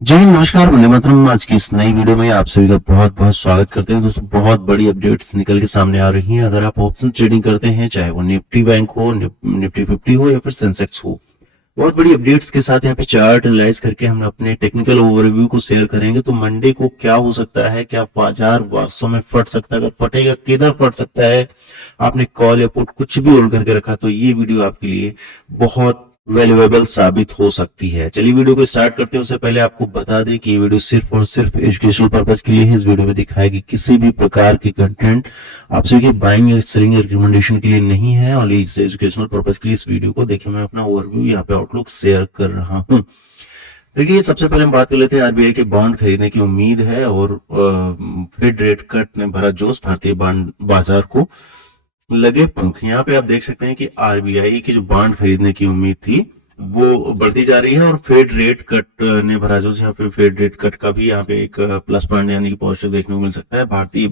जय हिंद, नमस्कार, वंदे मातरम। आज की इस नई वीडियो में आप सभी का बहुत बहुत स्वागत करते हैं। दोस्तों, बहुत बड़ी अपडेट्स निकल के सामने आ रही हैं। अगर आप ऑप्शन ट्रेडिंग करते हैं, चाहे वो निफ्टी बैंक हो, निफ्टी 50 हो या फिर सेंसेक्स हो, बहुत बड़ी अपडेट्स के साथ यहाँ पे चार्ट एनालाइज करके हम अपने टेक्निकल ओवरव्यू को शेयर करेंगे। तो मंडे को क्या हो सकता है, क्या बाजार वास्तव में फट सकता है, अगर फटेगा किधर फट सकता है, आपने कॉल या पुट कुछ भी होल्ड करके रखा, तो ये वीडियो आपके लिए बहुत वैल्यूएबल साबित हो सकती है। चलिए वीडियो को स्टार्ट करते हैं। उससे पहले आपको बता दें कि ये वीडियो सिर्फ और सिर्फ एजुकेशनल पर्पज के लिए है। इस वीडियो में दिखाएगी किसी भी प्रकार की कंटेंट आप सभी के बाइंग या सेलिंग या रिकमेंडेशन के लिए नहीं है। और इस एजुकेशनल पर्पज के लिए इस वीडियो को देखिए, मैं अपना ओवरव्यू यहाँ पे आउटलुक शेयर कर रहा हूँ। देखिए, सबसे पहले हम बात कर लेते हैं आरबीआई के बॉन्ड खरीदने की उम्मीद है और फेड रेट कट ने भरा जोश, भारतीय बॉन्ड बाजार को लगे पंख। यहाँ पे आप देख सकते हैं कि आरबीआई की जो बॉन्ड खरीदने की उम्मीद थी वो बढ़ती जा रही है और फेड रेट कट ने भरा जोश। यहाँ पे फेड रेट कट का भी यहाँ पे एक प्लस पॉइंट यानी कि पॉजिटिव देखने को मिल सकता है। भारतीय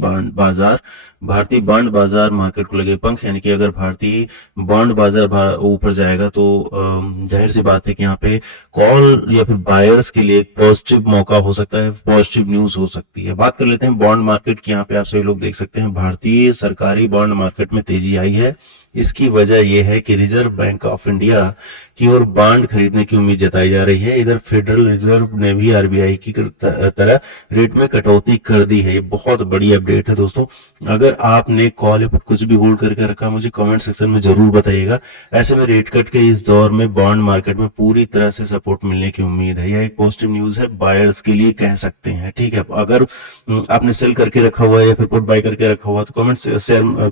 बॉन्ड बाजार मार्केट को लगे पंख, यानी कि अगर भारतीय बॉन्ड बाजार ऊपर जाएगा तो जाहिर सी बात है कि यहाँ पे कॉल या फिर बायर्स के लिए एक पॉजिटिव मौका हो सकता है, पॉजिटिव न्यूज हो सकती है। बात कर लेते हैं बॉन्ड मार्केट की। यहाँ पे आप सभी लोग देख सकते हैं भारतीय सरकारी बॉन्ड मार्केट में तेजी आई है। इसकी वजह यह है कि रिजर्व बैंक ऑफ इंडिया की ओर बॉन्ड खरीदने की उम्मीद जताई जा रही है। इधर फेडरल रिजर्व ने भी आरबीआई की तरह रेट में कटौती कर दी है। ये बहुत बड़ी अपडेट है दोस्तों। अगर आपने कॉल या कुछ भी होल्ड करके रखा, मुझे कमेंट सेक्शन में जरूर बताइएगा। ऐसे में रेट कट के इस दौर में बॉन्ड मार्केट में पूरी तरह से सपोर्ट मिलने की उम्मीद है। यह एक पॉजिटिव न्यूज है, बायर्स के लिए कह सकते हैं। ठीक है, अगर आपने सेल करके रखा हुआ है या फिर पुट बाय करके रखा हुआ है तो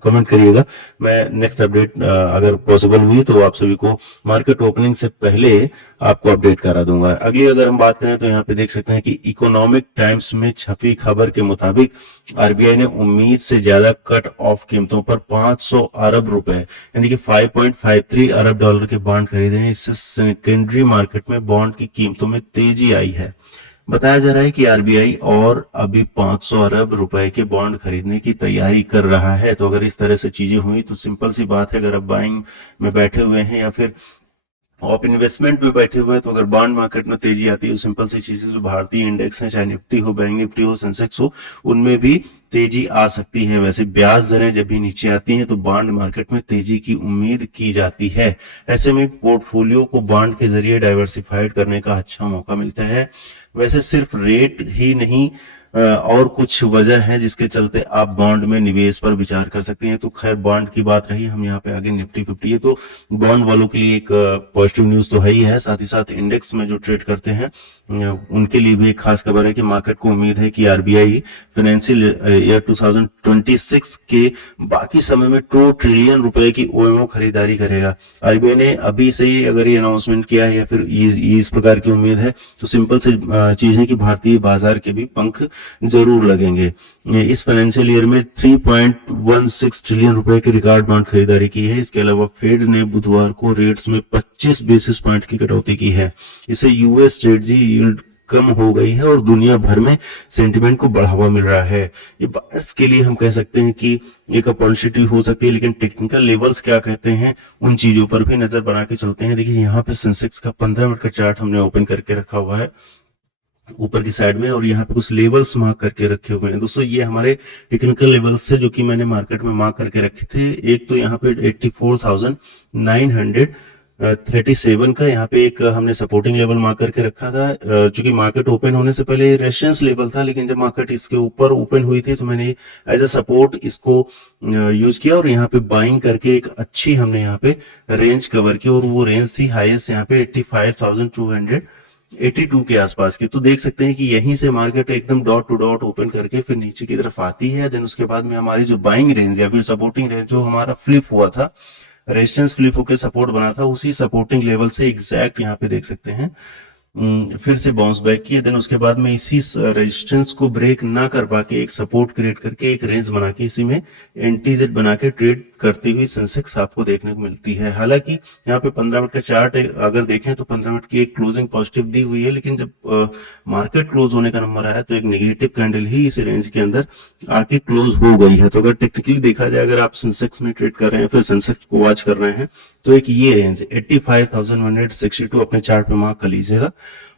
कमेंट करिएगा। मैं नेक्स्ट अपडेट अगर पॉसिबल हुई तो आप सभी को मार्केट ओपनिंग से पहले आपको अपडेट करा दूंगा। अगली अगर हम बात करें तो यहाँ पे देख सकते हैं कि इकोनॉमिक टाइम्स में छपी खबर के मुताबिक आरबीआई ने उम्मीद से ज्यादा कट ऑफ कीमतों पर 500 अरब रुपए यानी कि 5.53 अरब डॉलर के बॉन्ड खरीदे हैं। इससे सेकेंडरी मार्केट में बॉन्ड की कीमतों में तेजी आई है। बताया जा रहा है कि आरबीआई और अभी 500 अरब रुपए के बॉन्ड खरीदने की तैयारी कर रहा है। तो अगर इस तरह से चीजें हुई तो सिंपल सी बात है, अगर आप बाइंग में बैठे हुए हैं या फिर आप इन्वेस्टमेंट में बैठे हुए हैं, तो अगर बॉन्ड मार्केट में तेजी आती है, सिंपल सी चीजें जो भारतीय इंडेक्स है, चाहे निफ्टी हो, बैंक निफ्टी हो, सेंसेक्स हो, उनमें भी तेजी आ सकती है। वैसे ब्याज दरें जब भी नीचे आती हैं तो बॉन्ड मार्केट में तेजी की उम्मीद की जाती है। ऐसे में पोर्टफोलियो को बॉन्ड के जरिए डाइवर्सिफाइड करने का अच्छा मौका मिलता है। वैसे सिर्फ रेट ही नहीं, और कुछ वजह है जिसके चलते आप बॉन्ड में निवेश पर विचार कर सकते हैं। तो खैर, बॉन्ड की बात रही, हम यहाँ पे आगे निफ्टी 50 है तो बॉन्ड वालों के लिए एक पॉजिटिव न्यूज तो है ही है। साथ ही साथ इंडेक्स में जो ट्रेड करते हैं उनके लिए भी एक खास खबर है कि मार्केट को उम्मीद है कि आरबीआई फाइनेंशियल ईयर 2026 के बाकी समय में 2 ट्रिलियन रुपए की ओएमओ खरीदारी करेगा। आरबीआई ने अभी से ही अगर ये अनाउंसमेंट किया है या फिर ये इस प्रकार की उम्मीद है तो सिंपल सी चीज है कि भारतीय बाजार के भी पंख जरूर लगेंगे। इस फाइनेंशियल ईयर में 3.16 ट्रिलियन रुपए की रिकॉर्ड बॉन्ड खरीदारी की है। इसके अलावा फेड ने बुधवार को रेट्स में 25 बेसिस पॉइंट की कटौती की है। इससे यूएस ट्रेजरी यील्ड कम हो गई है और दुनिया भर में सेंटिमेंट को बढ़ावा मिल रहा है। ये बायर्स के लिए हम कह सकते हैं कि एक अपॉर्चुनिटी हो सकती है, लेकिन टेक्निकल लेवल्स क्या कहते हैं उन चीजों पर भी नजर बना के चलते हैं। देखिए, यहाँ पे सेंसेक्स का 15 मिनट का चार्ट हमने ओपन करके रखा हुआ है ऊपर की साइड में, और यहाँ पे कुछ लेवल्स मार्क करके रखे हुए हैं। दोस्तों, ये हमारे टेक्निकल लेवल्स से जो कि मैंने मार्केट में मार्क करके रखे थे। एक तो यहाँ पे 84,937 का यहाँ पे एक हमने सपोर्टिंग लेवल मार्क करके रखा था। चूंकि मार्केट ओपन होने से पहले रेजिस्टेंस लेवल था, लेकिन जब मार्केट इसके ऊपर ओपन हुई थी तो मैंने एज अ सपोर्ट इसको यूज किया और यहाँ पे बाइंग करके एक अच्छी हमने यहाँ पे रेंज कवर की, और वो रेंज थी हाईएस्ट यहाँ पे 85,282 के आसपास की। तो देख सकते हैं कि यहीं से मार्केट एकदम डॉट टू डॉट ओपन करके फिर नीचे की तरफ आती है। देन उसके बाद में हमारी जो बाइंग रेंज या फिर सपोर्टिंग रेंज जो हमारा फ्लिप हुआ था, रेजिस्टेंस फ्लिप होकर सपोर्ट बना था, उसी सपोर्टिंग लेवल से एग्जैक्ट यहाँ पे देख सकते हैं फिर से बाउंस बैक किया। देन उसके बाद में इसी रेजिस्टेंस को ब्रेक ना कर पाके एक सपोर्ट क्रिएट करके एक रेंज बना के इसी में एंटीजेड बना के ट्रेड करती हुई सेंसेक्स आपको देखने को मिलती है। हालांकि यहाँ पे 15 मिनट का चार्ट अगर देखें तो 15 मिनट की एक क्लोजिंग पॉजिटिव दी हुई है, लेकिन जब मार्केट क्लोज होने का नंबर आया तो एक नेगेटिव कैंडल ही इस रेंज के अंदर आके क्लोज हो गई है। तो अगर टेक्निकली देखा जाए, अगर आप सेंसेक्स में ट्रेड कर रहे हैं फिर सेंसेक्स को वॉच कर रहे हैं, तो एक ये रेंज 85,162 अपने चार्ट पे मार्क कर लीजिएगा।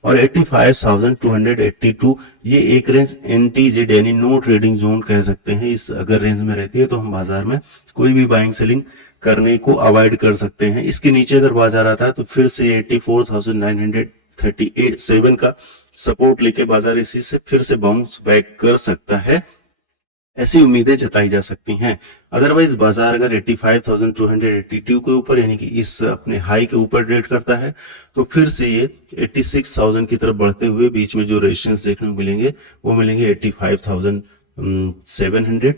और 85,282 ये एक रेंज NTZ यानी नो ट्रेडिंग जोन कह सकते हैं। इस अगर रेंज में रहती है तो हम बाजार में कोई भी बाइंग सेलिंग करने को अवॉइड कर सकते हैं। इसके नीचे अगर बाजार आता है तो फिर से 84,938 का सपोर्ट लेके बाजार इसी से फिर से बाउंस बैक कर सकता है, ऐसी उम्मीदें जताई जा सकती हैं। अदरवाइज बाजार अगर 85,282 के ऊपर यानी कि इस अपने हाई के ऊपर ट्रेड करता है तो फिर से ये 86,000 की तरफ बढ़ते हुए बीच में जो रेजिस्टेंस देखने को मिलेंगे वो मिलेंगे 85,700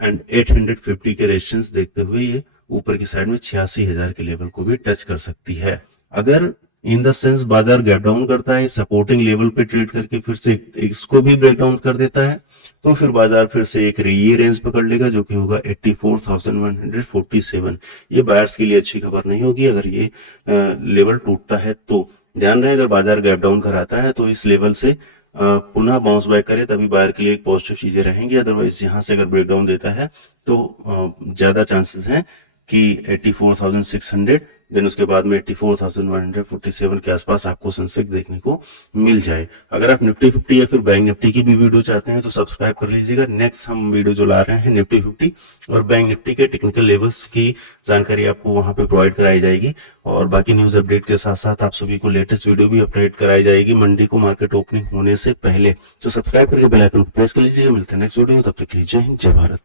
एंड 850 के रेजिस्टेंस देखते हुए ये ऊपर की साइड में 86,000 के लेवल को भी टच कर सकती है। अगर इन द सेंस बाजार गैप डाउन करता है सपोर्टिंग लेवल पे ट्रेड करके फिर से इसको भी ब्रेक डाउन कर देता है तो फिर बाजार फिर से एक ये रेंज पकड़ लेगा जो कि होगा 84,147। ये बायर्स के लिए अच्छी खबर नहीं होगी अगर ये लेवल टूटता है तो। ध्यान रहे अगर बाजार गैप डाउन कराता है तो इस लेवल से पुनः बाउंस बैक करे तभी बायर के लिए एक पॉजिटिव चीजें रहेंगी। अदरवाइज यहाँ से अगर ब्रेकडाउन देता है तो ज्यादा चांसेस हैं कि 84,600 देन उसके बाद में 84,147 के आसपास आपको सेंसेक्स देखने को मिल जाए। अगर आप निफ्टी 50 या फिर बैंक निफ्टी की भी वीडियो चाहते हैं तो सब्सक्राइब कर लीजिएगा। नेक्स्ट हम वीडियो जो ला रहे हैं निफ्टी 50 और बैंक निफ्टी के टेक्निकल लेवल्स की जानकारी आपको वहां पे प्रोवाइड कराई जाएगी और बाकी न्यूज अपडेट के साथ साथ आप सभी को लेटेस्ट वीडियो भी अपडेट कराई जाएगी मंडे को मार्केट ओपनिंग होने से पहले। तो सब्सक्राइब करके बेल आइकन को प्रेस कर लीजिएगा। मिलते हैं नेक्स्ट वीडियो में, तब तक के लिए जय हिंद जय भारत।